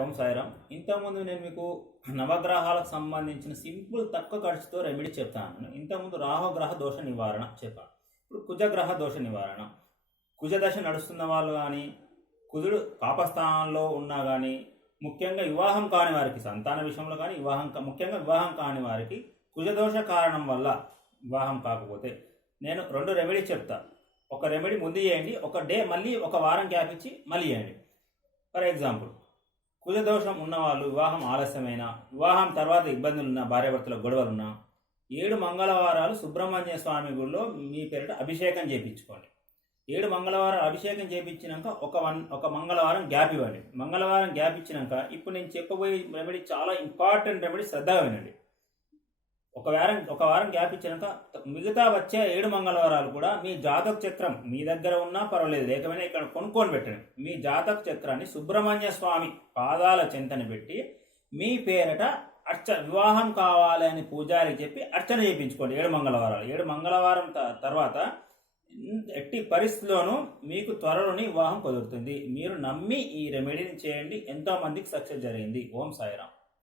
ఓం సాయిరామ్. ఇంతకుముందు నేను మీకు నవగ్రహాలకు సంబంధించిన సింపుల్ తక్కువ ఖర్చుతో రెమెడీ చెప్తాను. ఇంతకుముందు రాహుగ్రహ దోష నివారణ చెప్పాను. ఇప్పుడు కుజగ్రహ దోష నివారణ. కుజదశ నడుస్తున్న వాళ్ళు కానీ, కుజుడు పాపస్థానంలో ఉన్నా కానీ, ముఖ్యంగా వివాహం కాని వారికి, సంతాన విషయంలో కానీ ముఖ్యంగా వివాహం కాని వారికి కుజదోష కారణం వల్ల వివాహం కాకపోతే నేను 2 రెమెడీ చెప్తా. ఒక రెమెడీ ముందు చేయండి, ఒక డే మళ్ళీ ఒక వారం గ్యాప్ ఇచ్చి మళ్ళీ చేయండి. ఫర్ ఎగ్జాంపుల్, కుజదోషం ఉన్నవాళ్ళు వివాహం ఆలస్యమైన, వివాహం తర్వాత ఇబ్బందులున్నా, భార్యాభర్తల గొడవలున్నా 7 మంగళవారాలు సుబ్రహ్మణ్య స్వామి గుడిలో మీ పేరిట అభిషేకం చేయించుకోండి. 7 మంగళవారాలు అభిషేకం చేయించినాక ఒక మంగళవారం గ్యాప్ ఇవ్వండి. మంగళవారం గ్యాప్ ఇచ్చినాక ఇప్పుడు నేను చెప్పబోయే రెమెడీ చాలా ఇంపార్టెంట్ రెమెడీ, శ్రద్ధగా వినండి. ఒక వారం గ్యాప్ ఇచ్చినాక మిగతా వచ్చే 7 మంగళవారాలు కూడా మీ జాతక చక్రం మీ దగ్గర ఉన్నా పర్వాలేదు, లేకపోయినా ఇక్కడ కొనుక్కొని పెట్టండి. మీ జాతక చక్రాన్ని సుబ్రహ్మణ్య స్వామి పాదాల చెంతని పెట్టి మీ పేరట వివాహం కావాలి అని పూజారికి చెప్పి అర్చన చేయించుకోండి 7 మంగళవారాలు. 7 మంగళవారం తర్వాత ఎట్టి పరిస్థితిలోనూ మీకు త్వరలోని వివాహం కుదురుతుంది. మీరు నమ్మి ఈ రెమెడీని చేయండి. ఎంతో మందికి సక్సెస్ జరిగింది. ఓం సాయిరామ్.